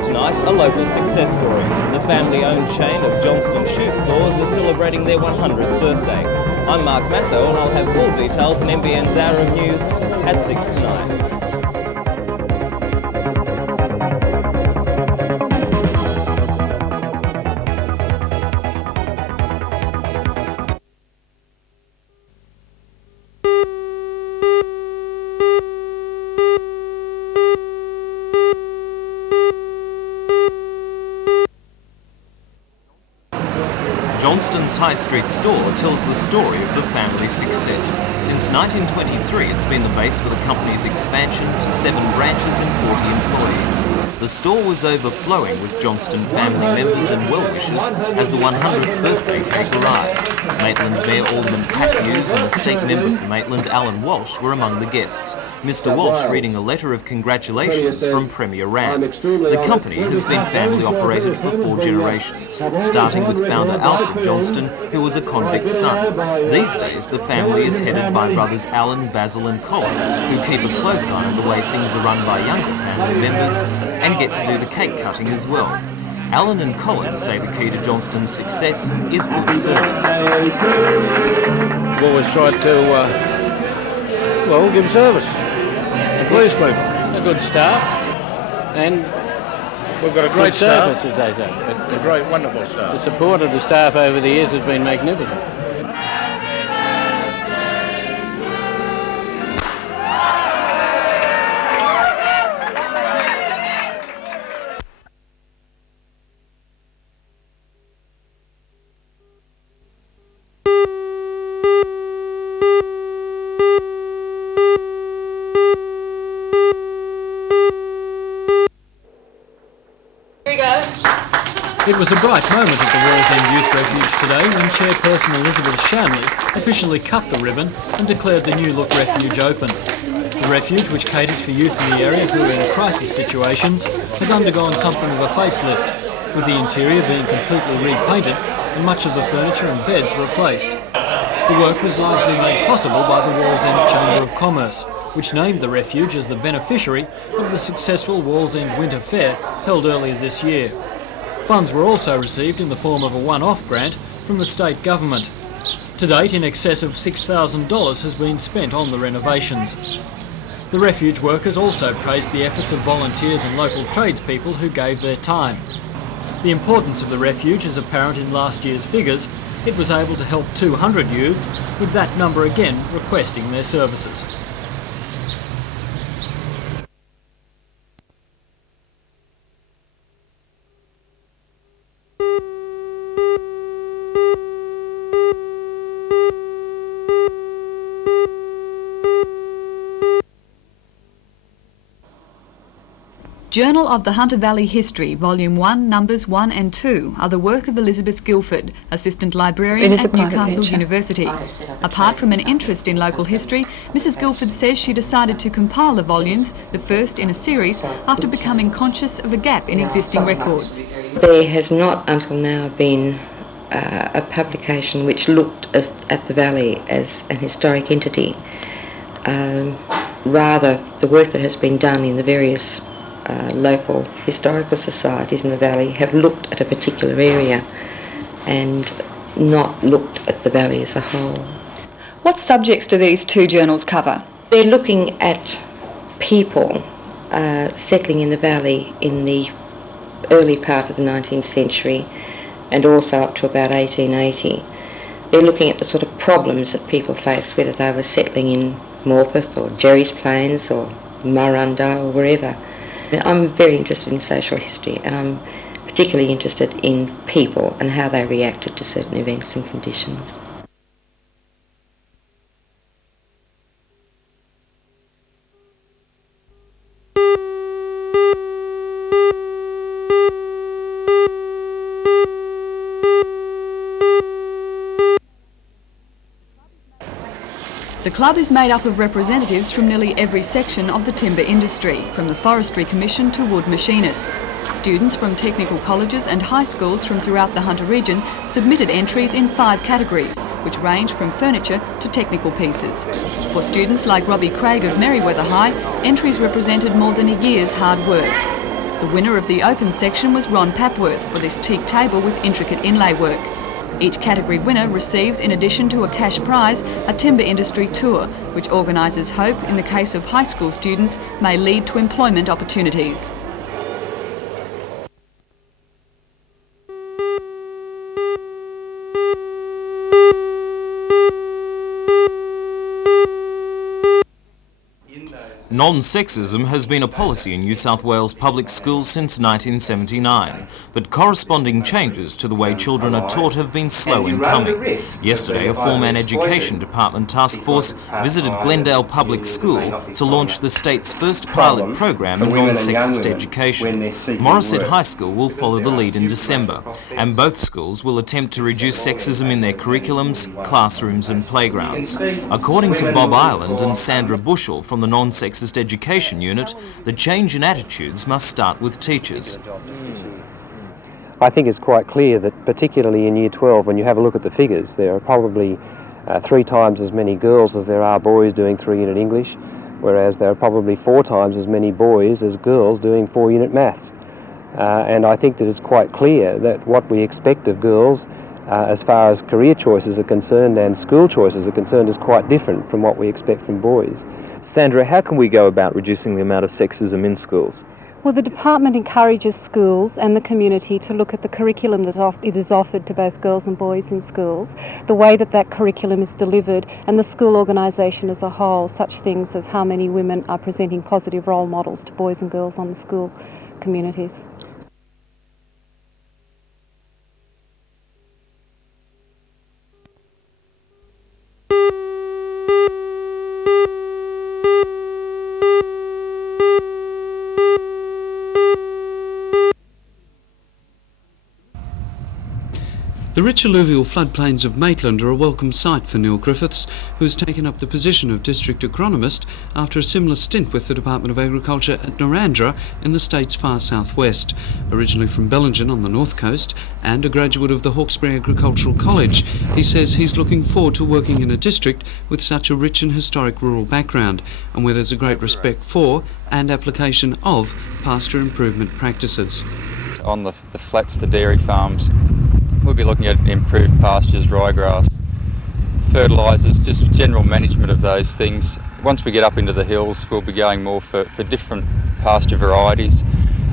introduce tonight a local success story. The family-owned chain of Johnston shoe stores are celebrating their 100th birthday. I'm Mark Matho and I'll have full details in NBN's Hour of News at 6 tonight. Johnston's High Street store tells the story of the family's success. Since 1923, it's been the base for the company's expansion to 7 branches and 40 employees. The store was overflowing with Johnston family members and well-wishers as the 100th birthday cake arrived. Maitland Mayor Alderman Pat Hughes and the State Member for Maitland Alan Walsh were among the guests. Mr Walsh reading a letter of congratulations from Premier Ram. The company has been family operated for 4 generations, starting with founder Alfred Johnston, who was a convict son. These days, the family is headed by brothers Alan, Basil and Colin, who keep a close eye on the way things are run by younger family members and get to do the cake cutting as well. Alan and Colin say the key to Johnston's success is good service. We've always tried to, give service and please people. A good staff and we've got a great staff. Service, as they say. A great, wonderful staff. The support of the staff over the years has been magnificent. It was a bright moment at the Wallsend Youth Refuge today when Chairperson Elizabeth Shanley officially cut the ribbon and declared the new look refuge open. The refuge, which caters for youth in the area who are in crisis situations, has undergone something of a facelift, with the interior being completely repainted and much of the furniture and beds replaced. The work was largely made possible by the Wallsend Chamber of Commerce, which named the refuge as the beneficiary of the successful Wallsend Winter Fair held earlier this year. Funds were also received in the form of a one-off grant from the state government. To date, in excess of $6,000 has been spent on the renovations. The refuge workers also praised the efforts of volunteers and local tradespeople who gave their time. The importance of the refuge is apparent in last year's figures. It was able to help 200 youths, with that number again requesting their services. Journal of the Hunter Valley History, Volume 1, Numbers 1 and 2 are the work of Elizabeth Guilford, Assistant Librarian at Newcastle University. Apart from an interest in local history, Mrs Guilford says she decided to compile the volumes, the first in a series, after becoming conscious of a gap in existing records. There has not until now been a publication which looked at the valley as an historic entity. Rather, the work that has been done in the various local historical societies in the valley have looked at a particular area and not looked at the valley as a whole. What subjects do these two journals cover? They're looking at people settling in the valley in the early part of the 19th century and also up to about 1880. They're looking at the sort of problems that people face, whether they were settling in Morpeth or Jerry's Plains or Murrunda or wherever. I'm very interested in social history, and I'm particularly interested in people and how they reacted to certain events and conditions. The club is made up of representatives from nearly every section of the timber industry, from the Forestry Commission to wood machinists. Students from technical colleges and high schools from throughout the Hunter region submitted entries in 5 categories, which range from furniture to technical pieces. For students like Robbie Craig of Merriweather High, entries represented more than a year's hard work. The winner of the open section was Ron Papworth for this teak table with intricate inlay work. Each category winner receives, in addition to a cash prize, a timber industry tour, which organises hope in the case of high school students may lead to employment opportunities. Non-sexism has been a policy in New South Wales public schools since 1979, but corresponding changes to the way children are taught have been slow in coming. Yesterday, a four-man Education Department task force visited Glendale Public School to launch the state's first pilot program in non-sexist education. Morisset High School will follow the lead in December, and both schools will attempt to reduce sexism in their curriculums, classrooms and playgrounds. According to Bob Ireland and Sandra Bushell from the Non-Sexist Education Unit, the change in attitudes must start with teachers. I think it's quite clear that particularly in Year 12, when you have a look at the figures, there are probably 3 times as many girls as there are boys doing 3-unit English, whereas there are probably 4 times as many boys as girls doing 4-unit maths. And I think that it's quite clear that what we expect of girls as far as career choices are concerned and school choices are concerned is quite different from what we expect from boys. Sandra, how can we go about reducing the amount of sexism in schools? Well, the department encourages schools and the community to look at the curriculum that it is offered to both girls and boys in schools, the way that that curriculum is delivered, and the school organisation as a whole, such things as how many women are presenting positive role models to boys and girls on the school communities. The rich alluvial floodplains of Maitland are a welcome sight for Neil Griffiths, who has taken up the position of District Agronomist after a similar stint with the Department of Agriculture at Narrandera in the state's far southwest. Originally from Bellingen on the north coast and a graduate of the Hawkesbury Agricultural College, he says he's looking forward to working in a district with such a rich and historic rural background and where there's a great respect for and application of pasture improvement practices. On the flats, the dairy farms, we'll be looking at improved pastures, ryegrass, fertilisers, just general management of those things. Once we get up into the hills, we'll be going more for different pasture varieties,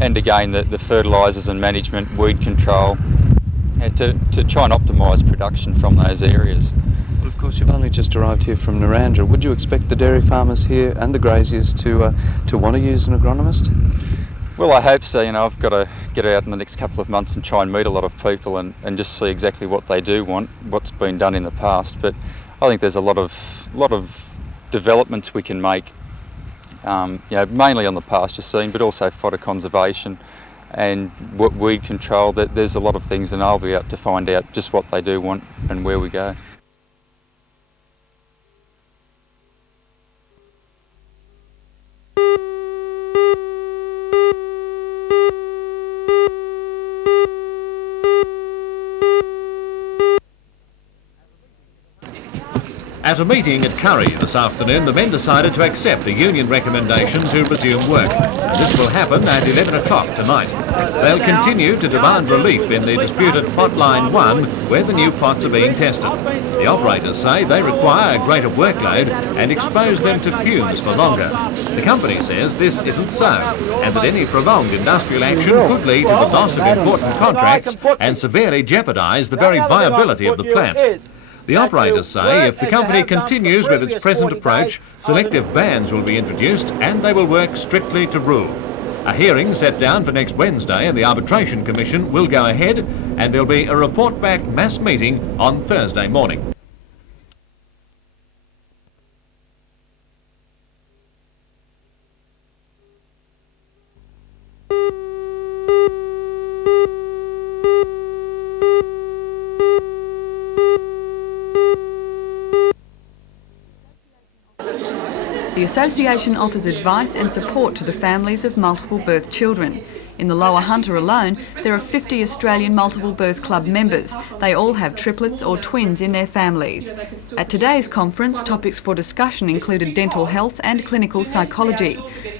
and again the fertilisers and management, weed control, to try and optimise production from those areas. Well, of course, you've only just arrived here from Narrandera. Would you expect the dairy farmers here and the graziers to want to use an agronomist? Well, I hope so. I've got to get out in the next couple of months and try and meet a lot of people and just see exactly what they do want, what's been done in the past. But I think there's a lot of developments we can make, mainly on the pasture scene, but also fodder conservation and weed control. There's a lot of things, and I'll be out to find out just what they do want and where we go. At a meeting at Curry this afternoon, the men decided to accept the union recommendation to resume work. And this will happen at 11 o'clock tonight. They'll continue to demand relief in the disputed pot line 1, where the new pots are being tested. The operators say they require a greater workload and expose them to fumes for longer. The company says this isn't so, and that any prolonged industrial action could lead to the loss of important contracts and severely jeopardise the very viability of the plant. The operators say if the company continues with its present approach, selective bans will be introduced and they will work strictly to rule. A hearing set down for next Wednesday and the Arbitration Commission will go ahead, and there'll be a report back mass meeting on Thursday morning. The association offers advice and support to the families of multiple birth children. In the Lower Hunter alone, there are 50 Australian Multiple Birth Club members. They all have triplets or twins in their families. At today's conference, topics for discussion included dental health and clinical psychology.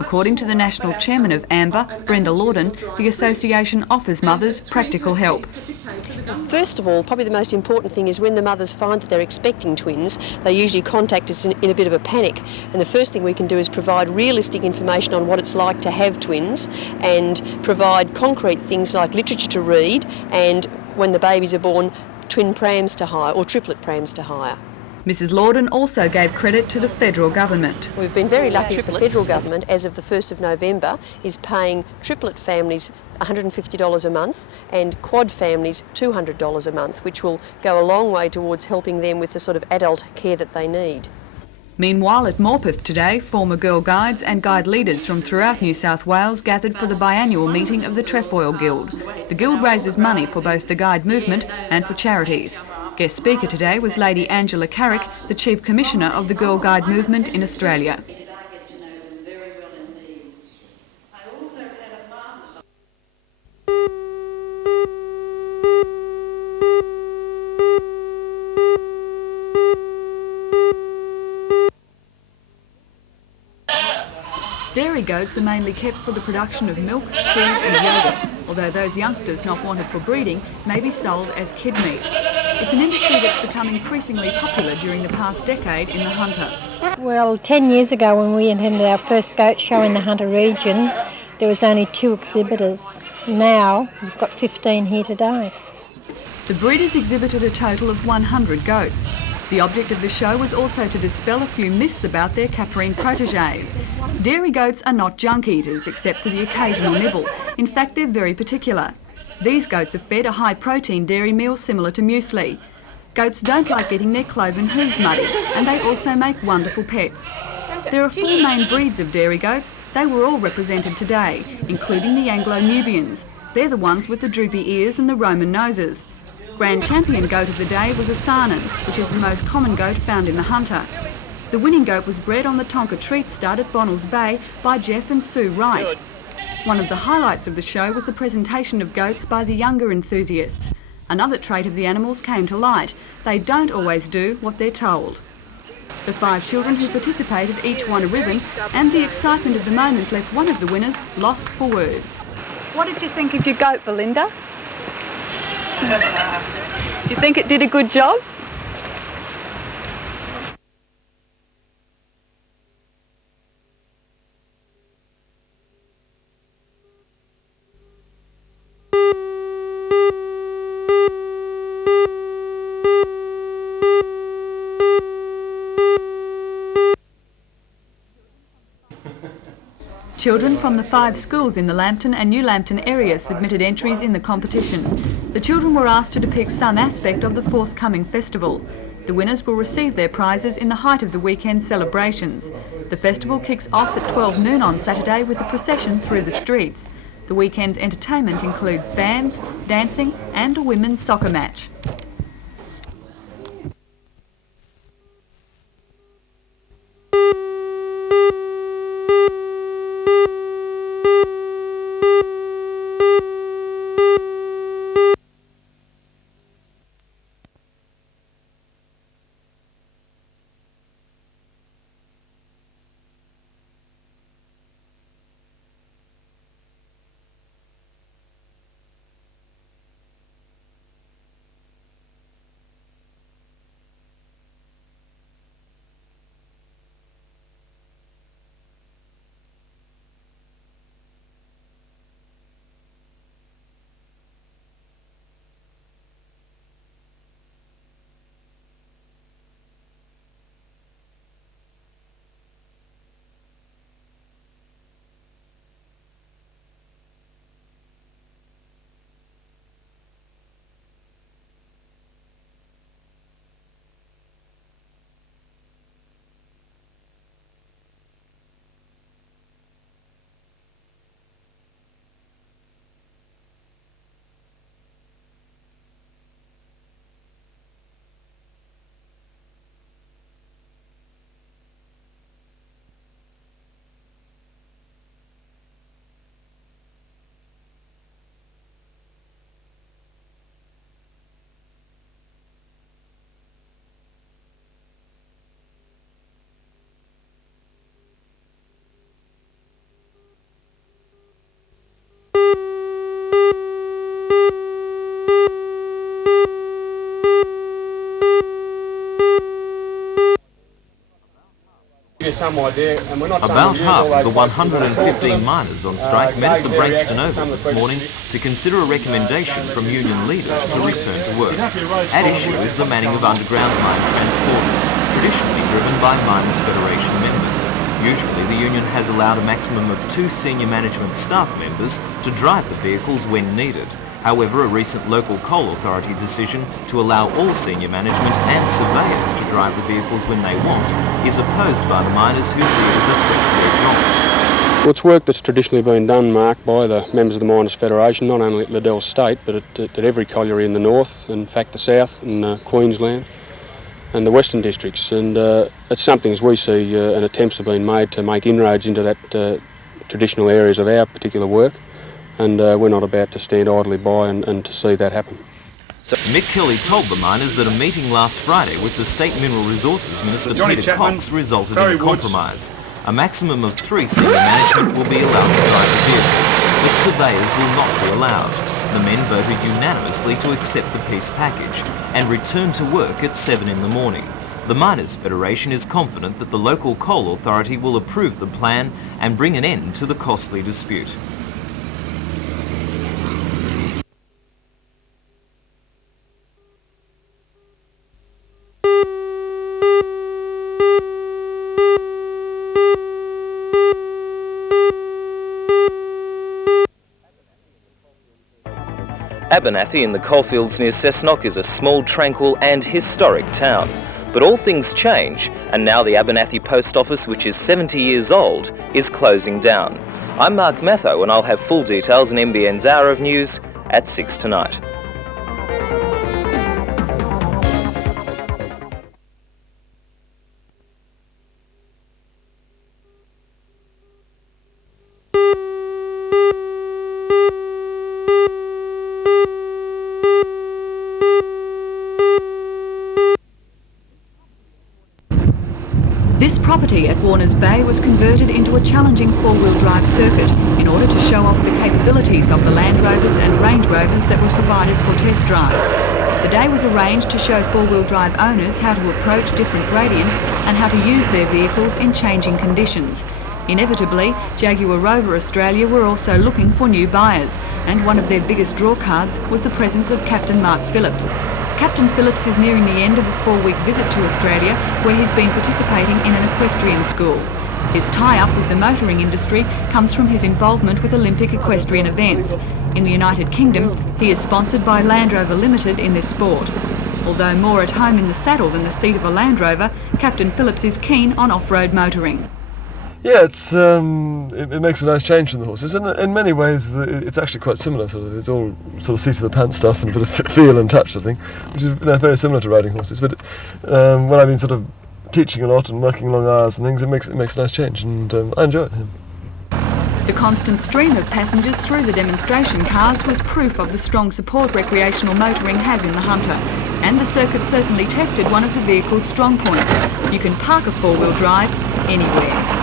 According to the National Chairman of AMBA, Brenda Lorden, the association offers mothers practical help. First of all, probably the most important thing is when the mothers find that they're expecting twins, they usually contact us in a bit of a panic. And the first thing we can do is provide realistic information on what it's like to have twins and provide concrete things like literature to read and, when the babies are born, twin prams to hire or triplet prams to hire. Mrs Lorden also gave credit to the federal government. We've been very lucky that the federal government, as of the 1st of November, is paying triplet families $150 a month and quad families $200 a month, which will go a long way towards helping them with the sort of adult care that they need. Meanwhile, at Morpeth today, former Girl Guides and guide leaders from throughout New South Wales gathered for the biannual meeting of the Trefoil Guild. The Guild raises money for both the guide movement and for charities. Guest speaker today was Lady Angela Carrick, the Chief Commissioner of the Girl Guide movement in Australia. Dairy goats are mainly kept for the production of milk, cheese and yoghurt, although those youngsters not wanted for breeding may be sold as kid meat. It's an industry that's become increasingly popular during the past decade in the Hunter. Well, 10 years ago when we attended our first goat show in the Hunter region, there was only 2 exhibitors. Now we've got 15 here today. The breeders exhibited a total of 100 goats. The object of the show was also to dispel a few myths about their caprine protégés. Dairy goats are not junk eaters, except for the occasional nibble. In fact, they're very particular. These goats are fed a high-protein dairy meal similar to muesli. Goats don't like getting their cloven hooves muddy, and they also make wonderful pets. There are 4 main breeds of dairy goats. They were all represented today, including the Anglo-Nubians. They're the ones with the droopy ears and the Roman noses. Grand champion goat of the day was a Saanen, which is the most common goat found in the Hunter. The winning goat was bred on the Tonka Treat Stud at Bonnells Bay by Jeff and Sue Wright. One of the highlights of the show was the presentation of goats by the younger enthusiasts. Another trait of the animals came to light. They don't always do what they're told. The 5 children who participated each won a ribbon, and the excitement of the moment left one of the winners lost for words. What did you think of your goat, Belinda? Do you think it did a good job? Children from the 5 schools in the Lambton and New Lambton area submitted entries in the competition. The children were asked to depict some aspect of the forthcoming festival. The winners will receive their prizes in the height of the weekend celebrations. The festival kicks off at 12 noon on Saturday with a procession through the streets. The weekend's entertainment includes bands, dancing and a women's soccer match. About half of the 115 miners on strike met at the Brankston Oval this morning to consider a recommendation from union leaders to return to work. At issue is the manning of underground mine transporters, traditionally driven by Miners' Federation members. Usually the union has allowed a maximum of 2 senior management staff members to drive the vehicles when needed. However, a recent local coal authority decision to allow all senior management and surveyors to drive the vehicles when they want is opposed by the miners who see it as a threat to their jobs. Well, it's work that's traditionally been done, Mark, by the members of the Miners' Federation, not only at Liddell State, but at every colliery in the north, in fact the south, in Queensland, and the western districts. And it's something, as we see, and attempts have been made to make inroads into that traditional areas of our particular work. And we're not about to stand idly by and to see that happen. So Mick Kelly told the miners that a meeting last Friday with the State Mineral Resources Minister Peter Cox resulted in a compromise. A maximum of 3 senior management will be allowed to drive the vehicles, but surveyors will not be allowed. The men voted unanimously to accept the peace package and return to work at 7 in the morning. The Miners' Federation is confident that the local coal authority will approve the plan and bring an end to the costly dispute. Abernathy in the coalfields near Cessnock is a small, tranquil and historic town. But all things change, and now the Abernathy Post Office, which is 70 years old, is closing down. I'm Mark Matho and I'll have full details in NBN's Hour of News at 6 tonight. This property at Warners Bay was converted into a challenging four-wheel drive circuit in order to show off the capabilities of the Land Rovers and Range Rovers that were provided for test drives. The day was arranged to show four-wheel drive owners how to approach different gradients and how to use their vehicles in changing conditions. Inevitably, Jaguar Rover Australia were also looking for new buyers, and one of their biggest drawcards was the presence of Captain Mark Phillips. Captain Phillips is nearing the end of a 4-week visit to Australia, where he's been participating in an equestrian school. His tie-up with the motoring industry comes from his involvement with Olympic equestrian events. In the United Kingdom, he is sponsored by Land Rover Limited in this sport. Although more at home in the saddle than the seat of a Land Rover, Captain Phillips is keen on off-road motoring. Yeah, it makes a nice change from the horses, and in many ways it's actually quite similar. It's all sort of seat of the pants stuff and a bit of feel and touch, I think, which is very similar to riding horses. But when I've been sort of teaching a lot and working long hours and things, it makes a nice change, and I enjoy it. The constant stream of passengers through the demonstration cars was proof of the strong support recreational motoring has in the Hunter. And the circuit certainly tested one of the vehicle's strong points. You can park a four-wheel drive anywhere.